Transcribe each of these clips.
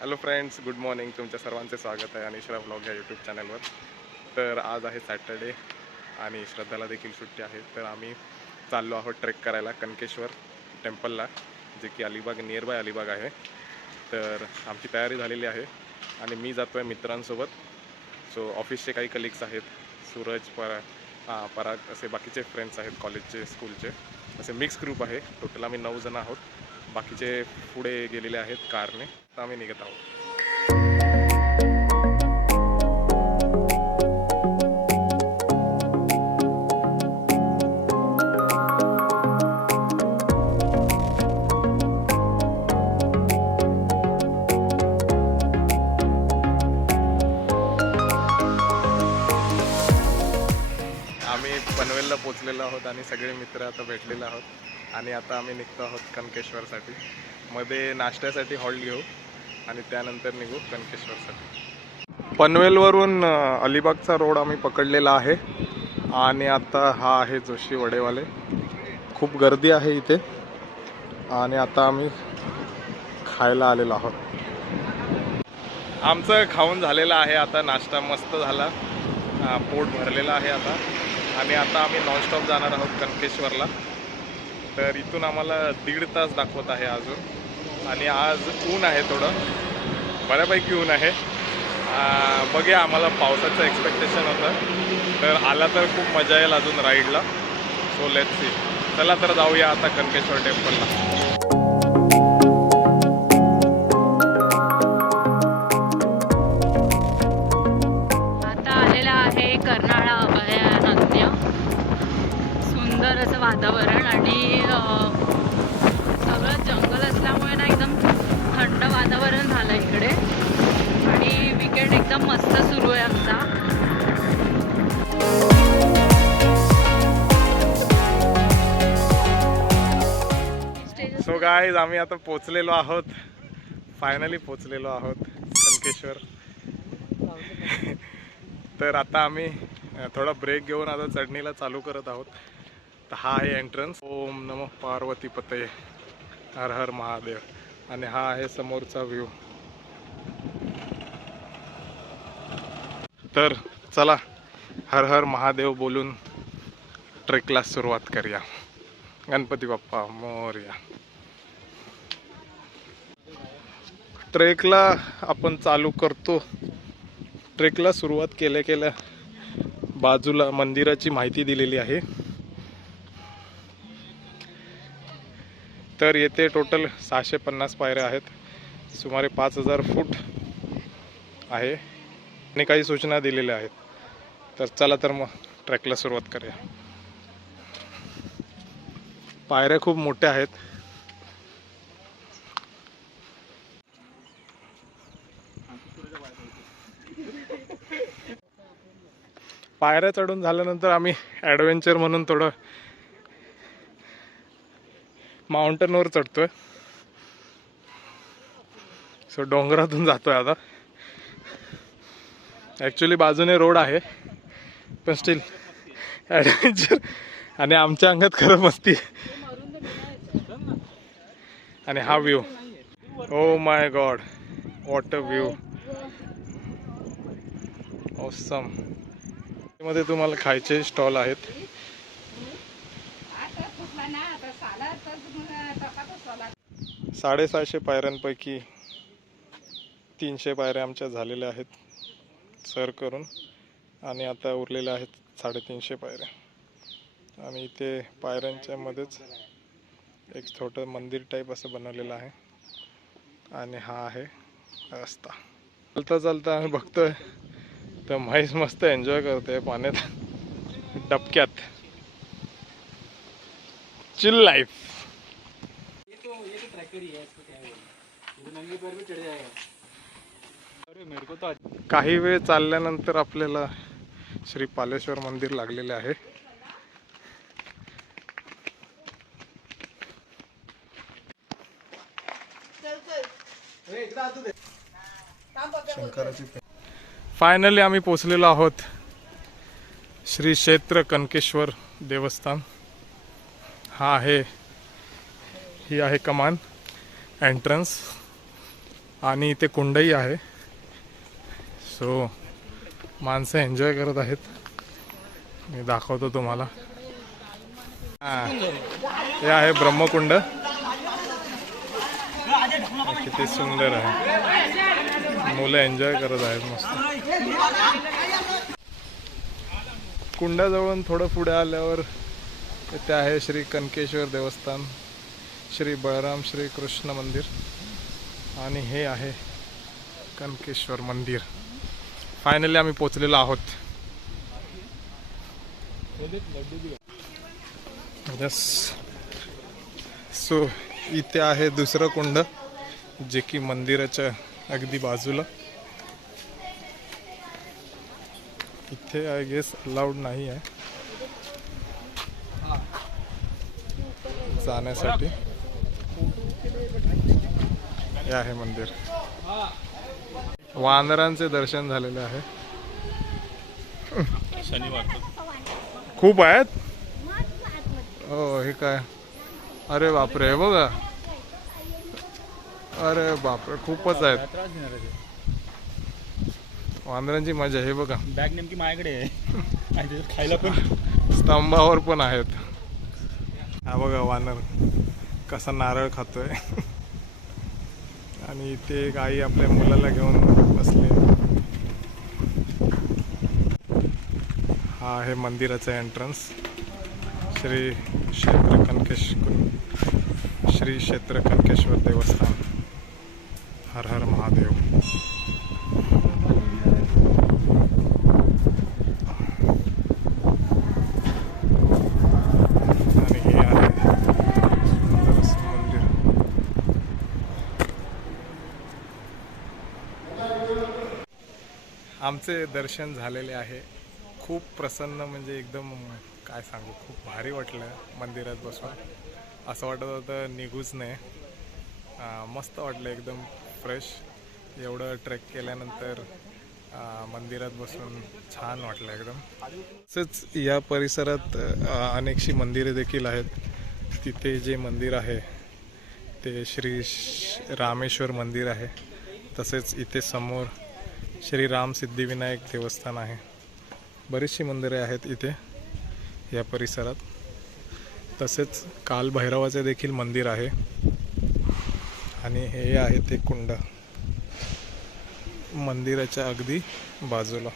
Hello friends good morning तुमच्या सर्वांचे स्वागत आहे आणि श्रद्धा ब्लॉग या यूट्यूब चॅनलवर तर आज आहे सॅटर्डे आणि श्रद्धाला देखील सुट्टी आहे. तर आम्ही चाललो आहोत ट्रेक करायला कनकेश्वर टेम्पलला जे की अलिबाग नियरबाय अलिबाग आहे. तर आमची तयारी झालेली आहे आणि मी जातो आहे मित्रांसोबत सो ऑफिसचे काही कलिग्स आहेत. सूरज पर हां पराग असे बाकीचे फ्रेंड्स आहेत कॉलेजचे स्कूलचे असे मिक्स ग्रुप आहे. टोटल आम्ही नऊ जण आहोत. बाकीचे पुढे गेलेले आहेत कारने. तर आम्ही निघत आहोत. पोचलेलो आहोत आणि सगळे मित्र आता भेटलेले आहोत. आणि आता आम्ही निघतो आहोत कनकेश्वरसाठी. मध्ये नाश्त्यासाठी हॉल्ट घेऊ आणि त्यानंतर निघू कनकेश्वरसाठी. पनवेलवरून अलिबागचा रोड आम्ही पकडलेला आहे. आणि आता हा आहे जोशी वडेवाले. खूप गर्दी आहे इथे. आणि आता आम्ही खायला आलेलो आहोत. आमचं खाऊन झालेलं आहे आता नाश्ता. मस्त झाला. पोट भरलेलं आहे आता. आणि आता आम्ही नॉनस्टॉप जाणार आहोत कनकेश्वरला. तर इथून आम्हाला दीड तास दाखवत आहे अजून. आणि आज ऊन आहे थोडं. बऱ्यापैकी ऊन आहे. आ, बघूया आम्हाला पावसाचं एक्सपेक्टेशन होतं. तर आला तर खूप मजा येईल अजून राईडला सो लेट सी चला तर जाऊया आता कनकेश्वर टेम्पलला असं वातावरण आणि सगळं जंगल असल्यामुळे ना एकदम थंड वातावरण झालं इकडे. आणि विकेंड एकदम मस्त सुरू आहे आमचा. सो गाईज आम्ही आता पोचलेलो आहोत. फायनली पोचलेलो आहोत कनकेश्वर तर आता आम्ही थोडा ब्रेक घेऊन आता चढणीला चालू करत आहोत. तर हा आहे एंट्रन्स ओम नम पार्वती पते हर हर महादेव। आणि हा आहे समोरचा व्ह्यू तर चला हर हर महादेव बोलून ट्रेकला सुरुवात करूया. गणपती बाप्पा मोरया. ट्रेकला आपण चालू करतो. ट्रेकला सुरुवात केल्या केल्या बाजूला मंदिराची माहिती दिलेली आहे. तर येथे टोटल सहाशे पन्नास पायऱ्या आहेत. सुमारे पाच हजार फूट आहे. आणि काही सूचना दिलेल्या आहेत. तर चला तर मग ट्रॅकला सुरुवात करूया. पायऱ्या खूप मोठ्या आहेत. पायऱ्या चढून झाल्यानंतर आम्ही ॲडव्हेंचर म्हणून थोडं माउंटनवर चढतोय. सो डोंगरातून जातोय आता. ॲक्च्युली बाजूने रोड आहे. पण स्टील ॲडव्हेंचर आणि आमच्या अंगात खरं मस्ती आणि हा view oh my god what a view ऑसममध्ये तुम्हाला खायचे स्टॉल आहेत. साडेसहाशे पायऱ्यांपैकी तीनशे पायऱ्या आमच्या झालेल्या आहेत सर करून. आणि आता उरलेल्या आहेत साडेतीनशे पायऱ्या. आणि इथे पायऱ्यांच्या मध्येच एक छोटं मंदिर टाईप असं बनवलेलं आहे. आणि हा आहे रस्ता. चालता चालता आम्ही बघतोय. तर म्हैस मस्त एन्जॉय करते पाण्यात. डबक्यात. चिल लाईफ काही वेळ चालल्यानंतर आपल्याला श्री पालेश्वर मंदिर लागलेले आहे. फायनली आम्ही पोचलेलो आहोत श्री क्षेत्र कनकेश्वर देवस्थान. हा आहे ही आहे कमान. एंट्रन्स आणि इथे कुंडही आहे. सो माणसं एन्जॉय करत आहेत. मी दाखवतो तुम्हाला. हे. आहे ब्रह्मकुंड. किती सुंदर आहे. मुलं एन्जॉय करत आहेत मस्त. कुंडाजवळून थोडं पुढे आल्यावर इथे आहे श्री कनकेश्वर देवस्थान. श्री बळराम श्री कृष्ण मंदिर आणि हे आहे कनकेश्वर मंदिर. फायनली आम्ही पोचलेलो आहोत. यस सो इथे आहे दुसरं कुंड जे की मंदिराच्या अगदी बाजूला. इथे आय गेस अलाउड नाही आहे. जाण्यासाठी. हे आहे मंदिर. वानरांचे दर्शन झालेले आहे. खूप आहेत? हो हे काय? अरे बापरे हे बघा. अरे बापरे खूपच आहेत. वानरांची मजा हे बघा. बॅग नेमकी माझ्याकडे आहे. आणि खायला पण स्तंभावर पण आहेत. हा बघा वानर कसा नारळ खातोय. आणि इथे एक आई आपल्या मुलाला घेऊन बसली. हा आहे मंदिराचा एंट्रन्स श्री क्षेत्र कनकेश श्री क्षेत्र कनकेश्वर देवस्थान. हर हर महादेव आणि हे आहे सुंदर असं मंदिर आमचे दर्शन झालेले आहे. खूप प्रसन्न म्हणजे एकदम काय सांगू खूप भारी वाटलं मंदिरात बसून. असं वाटत होतं निघूच नाही मस्त वाटलं एकदम फ्रेश एवढं ट्रेक केल्यानंतर मंदिरात बसून छान वाटलं एकदम. तसेच या परिसरात अनेकशी मंदिरे देखील आहेत. तिथे जे मंदिर आहे ते श्री रामेश्वर मंदिर आहे. तसेच इथे समोर श्री राम सिद्धिविनायक देवस्थान आहे. बरीचशी मंदिरे आहेत इथे या परिसरात. तसेच कालभैरवाचे देखील मंदिर आहे. आणि हे आहे ते कुंड. मंदिराच्या अगदी बाजूला.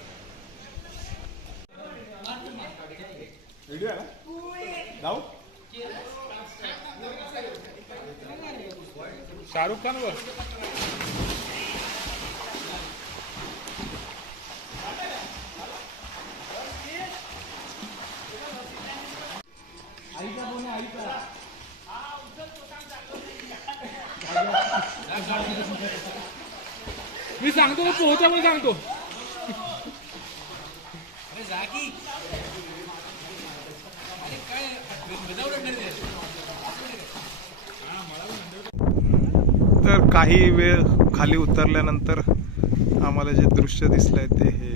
शाहरुख खान वर मी सांगतो तो पोहोचा पण सांगतो. तर काही वेळ खाली उतरल्यानंतर आम्हाला जे दृश्य दिसलंय ते हे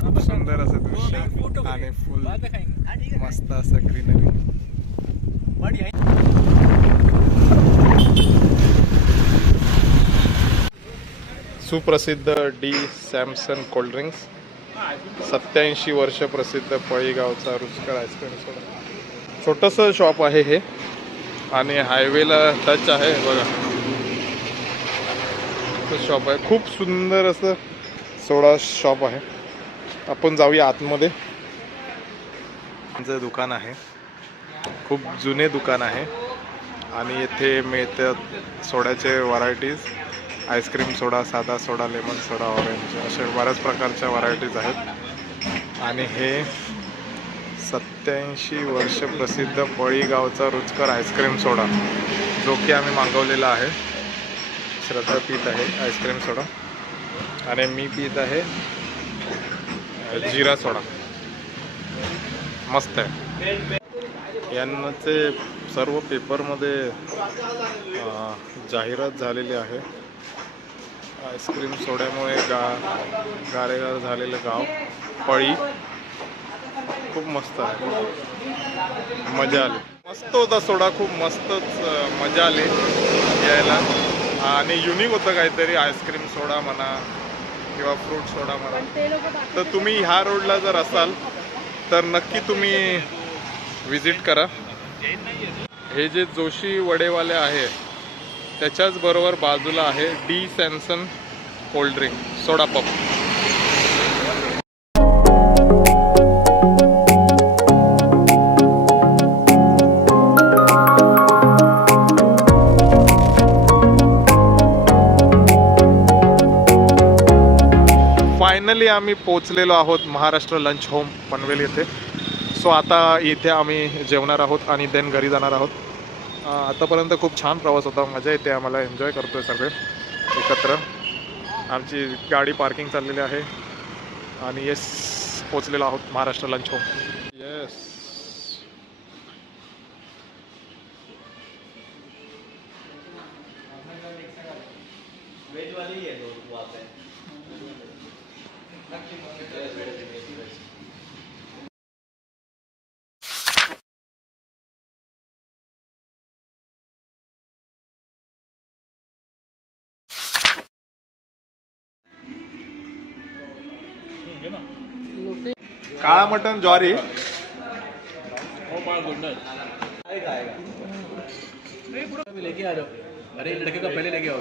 खूप सुंदर असं दृश्य आणि फुल मस्त असं ग्रीनरी सुप्रसिद्ध डी सॅमसन कोल्ड्रिंक्स सत्याऐंशी वर्ष प्रसिद्ध पळीगावचा रुचकर आईस्क्रीम सोडा छोटंसं शॉप आहे हे. आणि हायवेला टच आहे बघा. शॉप आहे. खूप सुंदर असं सोडा शॉप आहे. आपण जाऊया आतमध्ये. यांचं दुकान आहे. खूप जुने दुकान आहे. आणि येथे मिळतात सोड्याचे व्हरायटीज आईस्क्रीम सोडा साधा सोडा लेमन सोडा ऑरेंज असे बऱ्याच प्रकारच्या व्हरायटीज आहेत. आणि हे सत्याऐंशी वर्ष प्रसिद्ध पळीगावचा रुचकर आईस्क्रीम सोडा जो की आम्ही मागवलेला आहे. श्रद्धा पीत आहे आईस्क्रीम सोडा. आणि मी पीत आहे जिरा सोडा. मस्त आहे. यांचे सर्व पेपरमध्ये जाहिरात झालेली आहे. आईस्क्रीम सोड्यामुळे गा गारेगार झालेलं गाव पळी. खूप मस्त आहे. मजा आली. मस्त होता सोडा खूप मस्तच मजा आली यायला. आणि युनिक होतं काहीतरी आईस्क्रीम सोडा म्हणा किंवा फ्रूट सोडा म्हणा. तर तुम्ही ह्या रोडला जर असाल तर नक्की तुम्ही विजिट करा. हे जे जोशी वडेवाले आहे त्याच्याच बरोबर बाजूला आहे D Samson cold drink finally आम्ही पोचलेलो आहोत महाराष्ट्र लंच होम पनवेल येथे. सो आता इथे आम्ही जेवणार आहोत आणि देन घरी जाणार आहोत. आतापर्यंत खूप छान प्रवास होता. मजा येते आम्हाला. एन्जॉय करतोय सगळे एकत्र. आमची गाडी पार्किंग चाललेली आहे. आणि येस पोचलेलो आहोत Maharashtra lunch home yes mutton ज्वारी हो गोंडल लेके आ जाओ अरे लड़के का पहले लेके हो,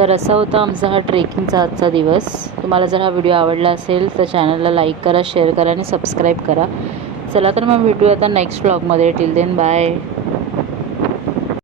तर असा होता आमचा हा ट्रेकिंगचा आजचा दिवस. तुम्हाला जर हा व्हिडिओ आवडला असेल तर चॅनलला लाईक करा शेअर करा आणि सबस्क्राईब करा. चला तर मग भेटूया आता नेक्स्ट ब्लॉगमध्ये टिल देन बाय